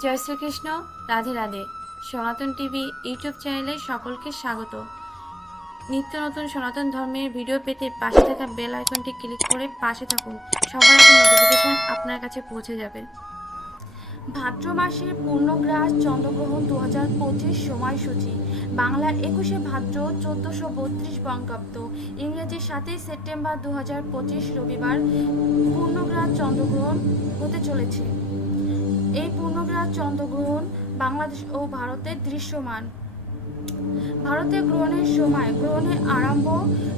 জয় শ্রীকৃষ্ণ। রাধে রাধে। সনাতন TV YouTube চ্যানেলে সকলকে স্বাগত। নিত্য নতুন সনাতন ধর্মের ভিডিও পেতে পাশে থাকা বেল আইকনটি ক্লিক করে পাশে থাকুন। সবার আগে নোটিফিকেশন আপনার কাছে পৌঁছে যাবে। ভাদ্র মাসের পূর্ণগ্রাস চন্দ্রগ্রহণ 2025 সময়সূচি। বাংলার 21শে ভাদ্র 1432 বঙ্গাব্দ, ইংরেজি 7 সেপ্টেম্বর 2025 রবিবার পূর্ণগ্রাস চন্দ্রগ্রহণ হতে চলেছে। এই পূর্ণগ্রাস চন্দ্রগ্রহণ বাংলাদেশ ও ভারতে দৃশ্যমান। ভারতে গ্রহণের সময় গ্রহণের আরম্ভ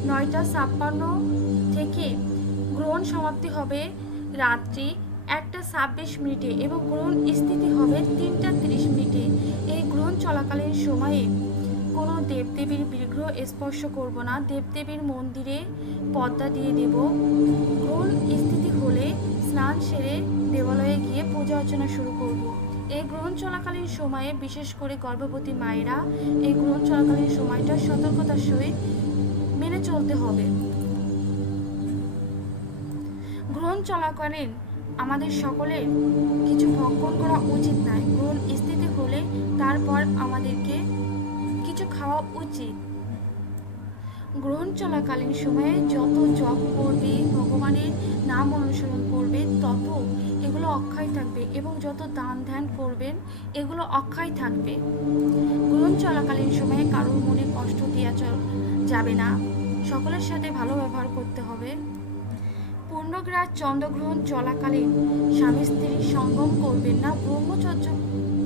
9টা 56 থেকে গ্রহণ সমাপ্তি হবে রাত্রি 1টা 26 এবং গ্রহণ স্থিতি হবে 3টা 30। এই গ্রহণ চলাকালীন সময়ে কোনো দেবদেবীর বিগ্রহ স্পর্শ করব না। দেবদেবীর মন্দিরে পর্দা দিয়ে দেব। গ্রহণ স্থিতি হলে স্নান সেরে দেবালয়ে গিয়ে পূজা অর্চনা শুরু করব। এই গ্রহণ চলাকালীন সময়ে বিশেষ করে গর্ভবতী মায়েরা এই গ্রহণ চলাকালীন সময়টা সতর্কতার সহিত মেনে চলতে হবে। গ্রহণ চলাকালীন আমাদের সকলের কিছু ভক্ষণ করা উচিত নয়। গ্রহণ স্থিতি হলে তারপর আমাদেরকে কিছু খাওয়া উচিত। গ্রহণ চলাকালীন সময়ে যত জপ করবে, ভগবানের নাম অনুসরণ করবে, তত এগুলো অক্ষয় থাকবে এবং যত দান ধ্যান করবেন এগুলো অক্ষয় থাকবে। গ্রহণ চলাকালীন সময়ে কারোর মনে কষ্ট দেওয়া যাবে না। সকলের সাথে ভালো ব্যবহার করতে হবে। পূর্ণগ্রাস চন্দ্রগ্রহণ চলাকালীন স্বামী স্ত্রীর সঙ্গম করবেন না। ব্রহ্মচর্য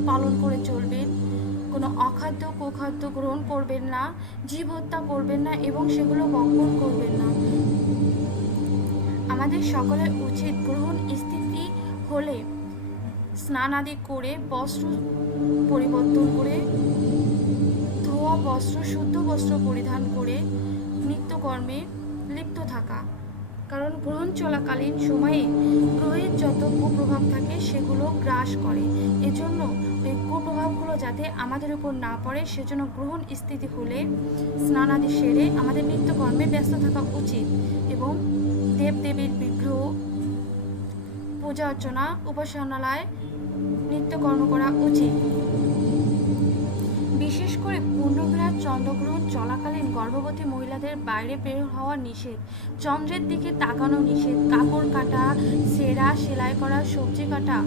পালন করে চলবেন। কোনো অখাদ্য কুখাদ্য গ্রহণ করবেন না। জীব হত্যা করবেন না এবং সেগুলো ভক্ষণ করবেন না। আমাদের সকলের উচিত গ্রহণ স্থিতি হলে স্নান আদি করে বস্ত্র পরিবর্তন করে ধোয়া বস্ত্র শুদ্ধ বস্ত্র পরিধান করে নিত্যকর্মে লিপ্ত থাকা। কারণ গ্রহণ চলাকালীন সময়ে গ্রহের যত কুপ্রভাব থাকে সেগুলো গ্রাস করে। এজন্য এই কুপ্রভাবগুলো যাতে আমাদের উপর না পড়ে সেজন্য গ্রহণ স্থিতি হলে স্নান আদি সেরে আমাদের নিত্যকর্মে ব্যস্ত থাকা উচিত এবং দেবদেবীর বিগ্রহ পূজা অর্চনা উপাসনালয়ে নিত্যকর্ম করা উচিত। বিশেষ করে পূর্ণগ্রাস চন্দ্রগ্রহণ চলাকালীন গর্ভবতী মহিলাদের বাইরে বের হওয়া নিষেধ। চন্দ্রের দিকে তাকানো নিষেধ। কাপড় কাটা, সেরা, সেলাই করা, সবজি কাটা,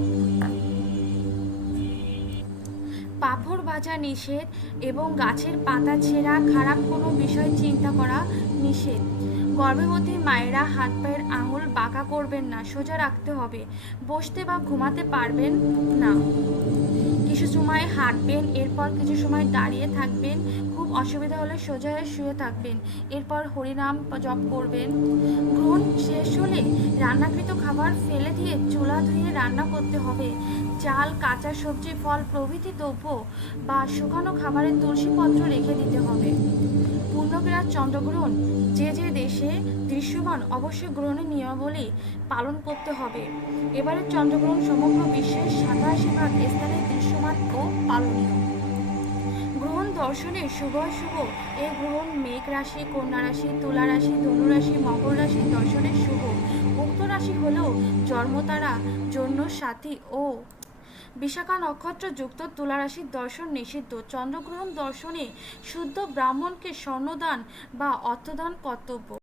পাঁপড় ভাজা নিষেধ এবং গাছের পাতা ছেঁড়া, খারাপ কোনো বিষয় চিন্তা করা নিষেধ। গর্ভবতী মায়েরা হাত পায়ের আঙুল বাঁকা করবেন না, সোজা রাখতে হবে। বসতে বা ঘুমাতে পারবেন না। কিছু সময় হাঁটবেন, এরপর কিছু সময় দাঁড়িয়ে থাকবেন। খুব অসুবিধা হলে সোজা হয়ে শুয়ে থাকবেন। এরপর হরিনাম জপ করবেন। গ্রহণ শেষ হলে রান্নাকৃত খাবার ফেলে দিয়ে চুলা ধুয়ে রান্না করতে হবে। চাল, কাঁচা সবজি, ফল প্রভৃতি দ্রব্য বা শুকানো খাবারের তুলসীপত্র রেখে দিতে হবে। পূর্ণগ্রাস চন্দ্রগ্রহণ যে যে দেশে দৃশ্যমান অবশ্যই গ্রহণের নিয়মাবলী পালন করতে হবে। এবারের চন্দ্রগ্রহণ সমগ্র বিশ্বের 87% স্থানে দৃশ্যমান ও পালনীয়। গ্রহণ দর্শনে শুভ এই গ্রহণ মেঘ রাশি, কন্যা রাশি, তুলা রাশি, ধনু রাশি, মকর রাশি দর্শনের শুভ। উক্ত রাশি হলেও জন্মতারা, জন্য সাথী ও বিশাখা নক্ষত্র যুক্ত তুলা রাশির দর্শন নিষিদ্ধ। চন্দ্রগ্রহণ দর্শনে শুদ্ধ ব্রাহ্মণকে স্বর্ণদান বা অর্থদান কর্তব্য।